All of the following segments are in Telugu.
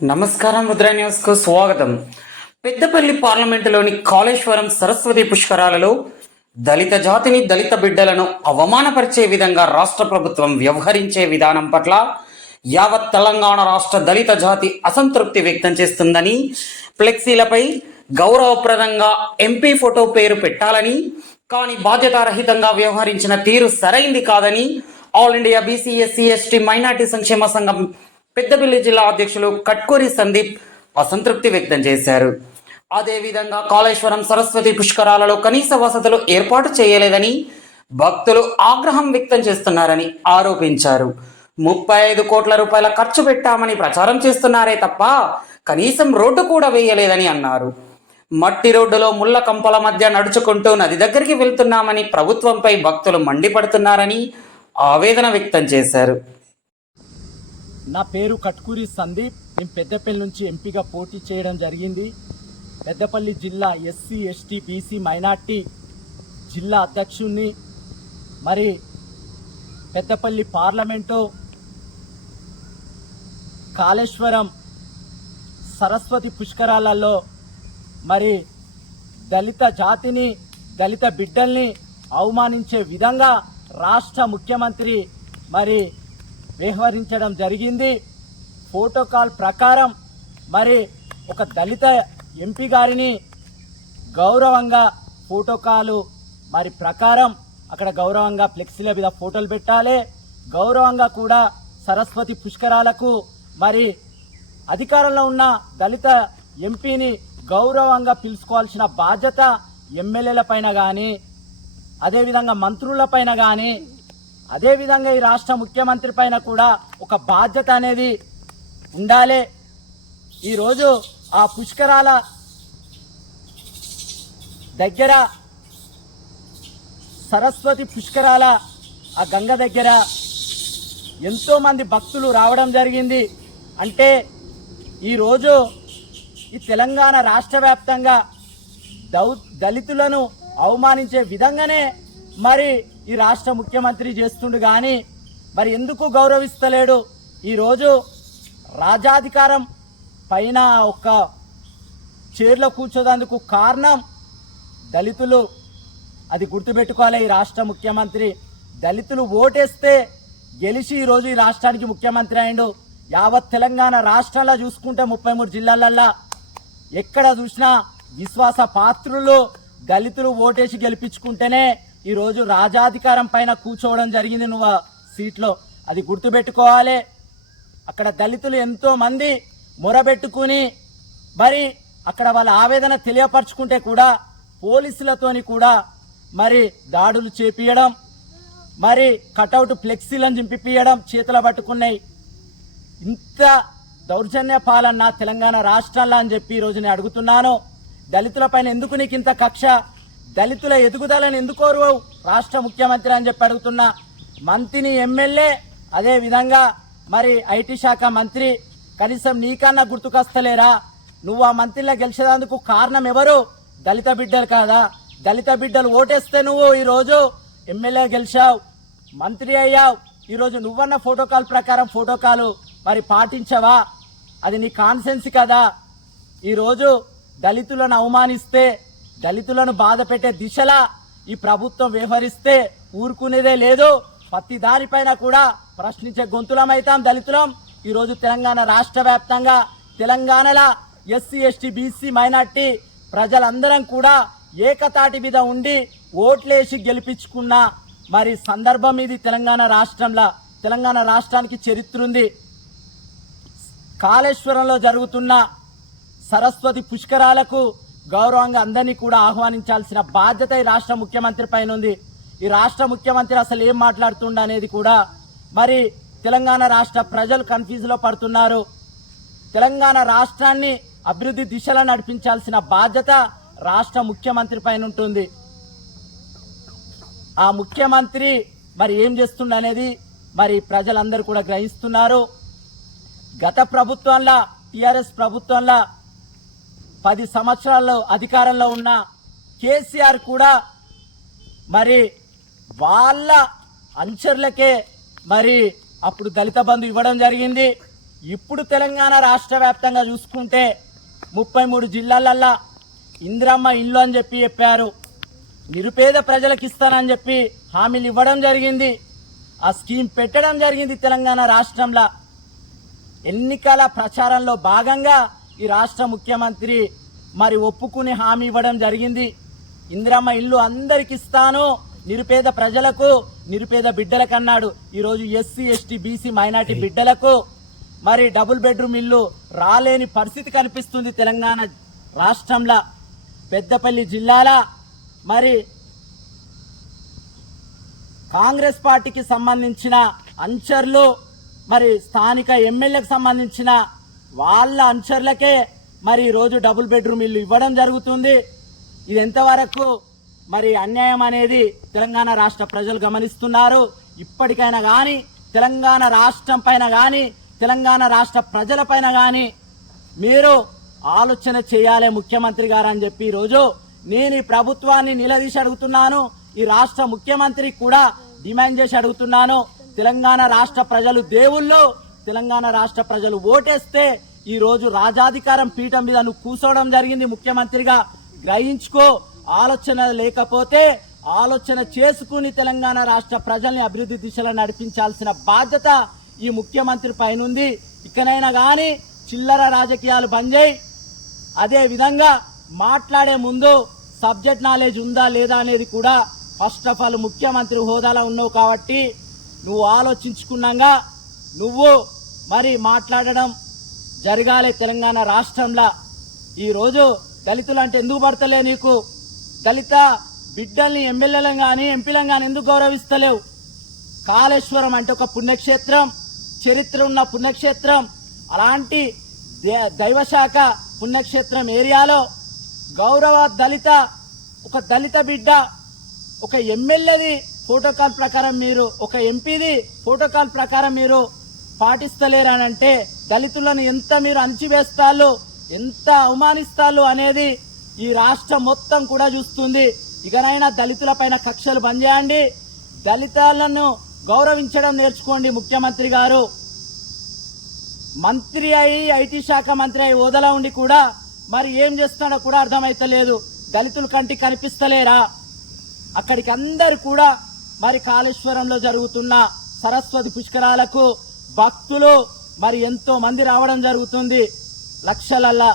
నమస్కారం, రుద్ర న్యూస్ కు స్వాగతం. పెద్దపల్లి పార్లమెంటులోని కాళేశ్వరం సరస్వతి పుష్కరాలలో దళిత జాతిని, దళిత బిడ్డలను అవమానపరిచే విధంగా రాష్ట్ర ప్రభుత్వం వ్యవహరించే విధానం పట్ల యావత్ తెలంగాణ రాష్ట్ర దళిత జాతి అసంతృప్తి వ్యక్తం చేస్తుందని, ఫ్లెక్సీలపై గౌరవప్రదంగా ఎంపీ ఫోటో పేరు పెట్టాలని, కానీ బాధ్యతారహితంగా వ్యవహరించిన తీరు సరైంది కాదని all India BC SC ST minority సంక్షేమ సంఘం పెద్దపల్లి జిల్లా అధ్యక్షులు కట్కూరి సందీప్ అసంతృప్తి వ్యక్తం చేశారు. అదేవిధంగా కాళేశ్వరం సరస్వతి పుష్కరాలలో కనీస వసతులు ఏర్పాటు చేయలేదని భక్తులు ఆగ్రహం వ్యక్తం చేస్తున్నారని ఆరోపించారు. 35 కోట్ల రూపాయల ఖర్చు పెట్టామని ప్రచారం చేస్తున్నారే తప్ప కనీసం రోడ్డు కూడా వేయలేదని అన్నారు. మట్టి రోడ్డులో ముళ్ళ కంపల మధ్య నడుచుకుంటూ నది దగ్గరికి వెళ్తున్నామని ప్రభుత్వంపై భక్తులు మండిపడుతున్నారని ఆవేదన వ్యక్తం చేశారు. నా పేరు కట్కూరి సందీప్. నేను పెద్దపల్లి నుంచి ఎంపీగా పోటీ చేయడం జరిగింది. పెద్దపల్లి జిల్లా ఎస్సీ ఎస్టీ బీసీ మైనార్టీ జిల్లా అధ్యక్షుడిని. మరి పెద్దపల్లి పార్లమెంటు కాళేశ్వరం సరస్వతి పుష్కరాలలో మరి దళిత జాతిని, దళిత బిడ్డల్ని అవమానించే విధంగా రాష్ట్ర ముఖ్యమంత్రి మరి వ్యవహరించడం జరిగింది. ప్రోటోకాల్ ప్రకారం మరి ఒక దళిత ఎంపీ గారిని గౌరవంగా ప్రోటోకాల్ మరి ప్రకారం అక్కడ గౌరవంగా ఫ్లెక్సీల మీద ఫోటోలు పెట్టాలి. గౌరవంగా కూడా సరస్వతి పుష్కరాలకు మరి అధికారంలో ఉన్న దళిత ఎంపీని గౌరవంగా పిలుచుకోవాల్సిన బాధ్యత ఎమ్మెల్యేల పైన కానీ, అదేవిధంగా మంత్రుల పైన కానీ, అదేవిధంగా ఈ రాష్ట్ర ముఖ్యమంత్రి పైన కూడా ఒక బాధ్యత అనేది ఉండాలి. ఈరోజు ఆ పుష్కరాల దగ్గర, సరస్వతి పుష్కరాల ఆ గంగ దగ్గర ఎంతోమంది భక్తులు రావడం జరిగింది. అంటే ఈరోజు ఈ తెలంగాణ రాష్ట్ర వ్యాప్తంగా దళితులను అవమానించే విధంగానే మరి ఈ రాష్ట్ర ముఖ్యమంత్రి చేస్తుండు. కానీ మరి ఎందుకు గౌరవిస్తలేడు? ఈరోజు రాజాధికారం పైన ఒక చైర్లో కూర్చోదందుకు కారణం దళితులు. అది గుర్తుపెట్టుకోవాలి. ఈ రాష్ట్ర ముఖ్యమంత్రి దళితులు ఓటేస్తే గెలిచి ఈరోజు ఈ రాష్ట్రానికి ముఖ్యమంత్రి అయిండు. యావత్ తెలంగాణ రాష్ట్రంలో చూసుకుంటే 33 జిల్లాలల్లో ఎక్కడ చూసినా విశ్వాస పాత్రులు దళితులు ఓటేసి గెలిపించుకుంటేనే ఈరోజు రాజాధికారం పైన కూర్చోవడం జరిగింది నువ్వు సీట్లో. అది గుర్తుపెట్టుకోవాలి. అక్కడ దళితులు ఎంతో మంది మొరబెట్టుకుని మరి అక్కడ వాళ్ళ ఆవేదన తెలియపరచుకుంటే కూడా పోలీసులతోని కూడా మరి దాడులు చేపియడం, మరి కటౌట్ ఫ్లెక్సీలను చింపిపియడం చేతులు పట్టుకున్నాయి. ఇంత దౌర్జన్య పాలన తెలంగాణ రాష్ట్రంలో అని చెప్పి ఈరోజు నేను అడుగుతున్నాను. దళితుల పైన ఎందుకు నీకు ఇంత కక్ష? దళితుల ఎదుగుదలను ఎందుకోరు రాష్ట్ర ముఖ్యమంత్రి అని చెప్పి అడుగుతున్నా. మంత్రిని, ఎమ్మెల్యే, అదే విధంగా మరి ఐటీ శాఖ మంత్రి కనీసం నీకన్నా గుర్తుకొస్తలేరా? నువ్వు ఆ మంత్రిలో గెలిచేందుకు కారణం ఎవరు? దళిత బిడ్డలు కాదా? దళిత బిడ్డలు ఓటేస్తే నువ్వు ఈరోజు ఎమ్మెల్యే గెలిచావు, మంత్రి అయ్యావు. ఈరోజు నువ్వన్న ప్రోటోకాల్ ప్రకారం ప్రోటోకాల్ మరి పాటించవా? అది నీ కాన్సెన్స్ కదా. ఈరోజు దళితులను అవమానిస్తే, దళితులను బాధ పెట్టే దిశలా ఈ ప్రభుత్వం వ్యవహరిస్తే ఊరుకునేదే లేదు. ప్రతి దానిపైన కూడా ప్రశ్నించే గొంతులమైతాం దళితులం. ఈరోజు తెలంగాణ రాష్ట్ర వ్యాప్తంగా తెలంగాణలో ఎస్సీ ఎస్టీ బీసీ మైనార్టీ ప్రజలందరం కూడా ఏకతాటి మీద ఉండి ఓట్లేసి గెలిపించుకున్న మరి సందర్భం ఇది తెలంగాణ రాష్ట్రంలో. తెలంగాణ రాష్ట్రానికి చరిత్ర ఉంది. కాళేశ్వరంలో జరుగుతున్న సరస్వతి పుష్కరాలకు గౌరవంగా అందరినీ కూడా ఆహ్వానించాల్సిన బాధ్యత ఈ రాష్ట్ర ముఖ్యమంత్రి పైన ఉంది. ఈ రాష్ట్ర ముఖ్యమంత్రి అసలు ఏం మాట్లాడుతుండ అనేది కూడా మరి తెలంగాణ రాష్ట్ర ప్రజలు కన్ఫ్యూజ్లో పడుతున్నారు. తెలంగాణ రాష్ట్రాన్ని అభివృద్ధి దిశలో నడిపించాల్సిన బాధ్యత రాష్ట్ర ముఖ్యమంత్రి పైన ఉంటుంది. ఆ ముఖ్యమంత్రి మరి ఏం చేస్తుండ అనేది మరి ప్రజలందరూ కూడా గ్రహిస్తున్నారు. గత ప్రభుత్వంలో, టీఆర్ఎస్ ప్రభుత్వంలో 10 సంవత్సరాల్లో అధికారంలో ఉన్న కేసీఆర్ కూడా మరి వాళ్ళ అనుచరులకే మరి అప్పుడు దళిత బంధు ఇవ్వడం జరిగింది. ఇప్పుడు తెలంగాణ రాష్ట్ర వ్యాప్తంగా చూసుకుంటే 33 జిల్లాలల్లా ఇందిరమ్మ ఇల్లు అని చెప్పారు. నిరుపేద ప్రజలకు ఇస్తానని చెప్పి హామీలు ఇవ్వడం జరిగింది. ఆ స్కీమ్ పెట్టడం జరిగింది తెలంగాణ రాష్ట్రంలో. ఎన్నికల ప్రచారంలో భాగంగా ఈ రాష్ట్ర ముఖ్యమంత్రి మరి ఒప్పుకుని హామీ ఇవ్వడం జరిగింది. ఇందిరమ్మ ఇల్లు అందరికి ఇస్తాను, నిరుపేద ప్రజలకు, నిరుపేద బిడ్డలకు అన్నాడు. ఈరోజు ఎస్సీ ఎస్టీ బీసీ మైనార్టీ బిడ్డలకు మరి డబుల్ బెడ్రూమ్ ఇల్లు రాలేని పరిస్థితి కనిపిస్తుంది తెలంగాణ రాష్ట్రంలో. పెద్దపల్లి జిల్లాల మరి కాంగ్రెస్ పార్టీకి సంబంధించిన అంచర్లు మరి స్థానిక ఎమ్మెల్యేకి సంబంధించిన వాళ్ళ అంచర్లకే మరి ఈరోజు డబుల్ బెడ్రూమ్ ఇల్లు ఇవ్వడం జరుగుతుంది. ఇది ఎంతవరకు మరి అన్యాయం అనేది తెలంగాణ రాష్ట్ర ప్రజలు గమనిస్తున్నారు. ఇప్పటికైనా కానీ తెలంగాణ రాష్ట్రం పైన కానీ తెలంగాణ రాష్ట్ర ప్రజల పైన కానీ మీరు ఆలోచన చేయాలి ముఖ్యమంత్రి గారు అని చెప్పి ఈరోజు నేను ఈ ప్రభుత్వాన్ని నిలదీసి అడుగుతున్నాను. ఈ రాష్ట్ర ముఖ్యమంత్రి కూడా డిమాండ్ చేసి అడుగుతున్నాను. తెలంగాణ రాష్ట్ర ప్రజలు దేవుళ్ళు, తెలంగాణ రాష్ట్ర ప్రజలు ఓటేస్తే ఈ రోజు రాజాధికారం పీఠం మీద నువ్వు కూర్చోవడం జరిగింది ముఖ్యమంత్రిగా. గ్రహించుకో. ఆలోచన లేకపోతే ఆలోచన చేసుకుని తెలంగాణ రాష్ట్ర ప్రజల్ని అభివృద్ధి దిశలో నడిపించాల్సిన బాధ్యత ఈ ముఖ్యమంత్రి పైనుంది. ఇకనైనా కానీ చిల్లర రాజకీయాలు బంద్ చేయి. అదే విధంగా మాట్లాడే ముందు సబ్జెక్ట్ నాలెడ్జ్ ఉందా లేదా అనేది కూడా ఫస్ట్ ఆఫ్ ఆల్ ముఖ్యమంత్రి హోదాలో ఉన్నావు కాబట్టి నువ్వు ఆలోచించుకున్నాగా నువ్వు మరి మాట్లాడడం జరగాలి తెలంగాణ రాష్ట్రంలో. ఈరోజు దళితులు అంటే ఎందుకు పడతలే నీకు? దళిత బిడ్డల్ని ఎమ్మెల్యేలను కానీ ఎంపీలను కానీ ఎందుకు గౌరవిస్తలేవు? కాళేశ్వరం అంటే ఒక పుణ్యక్షేత్రం, చరిత్ర ఉన్న పుణ్యక్షేత్రం. అలాంటి దైవశాఖ పుణ్యక్షేత్రం ఏరియాలో గౌరవ దళిత ఒక దళిత బిడ్డ ఒక ఎమ్మెల్యేది ప్రోటోకాల్ ప్రకారం మీరు, ఒక ఎంపీది ప్రోటోకాల్ ప్రకారం మీరు పాటిస్తలేరనంటే దళితులను ఎంత మీరు అణిచివేస్తాళ్ళు, ఎంత అవమానిస్తాళ్ళు అనేది ఈ రాష్ట్రం మొత్తం కూడా చూస్తుంది. ఇకనైనా దళితుల పైన కక్షలు బంద్ చేయండి. దళితులను గౌరవించడం నేర్చుకోండి. ముఖ్యమంత్రి గారు మంత్రి అయి ఐటీ శాఖ మంత్రి అయి హోదాలో ఉండి కూడా మరి ఏం చేస్తాడో కూడా అర్థమైతలేదు. దళితులు కంటికి కనిపిస్తలేరా? అక్కడికి అందరు కూడా మరి కాళేశ్వరంలో జరుగుతున్న సరస్వతి పుష్కరాలకు భక్తులు మరి ఎంతో మంది రావడం జరుగుతుంది లక్షలల్లా.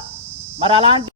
మరి అలాంటి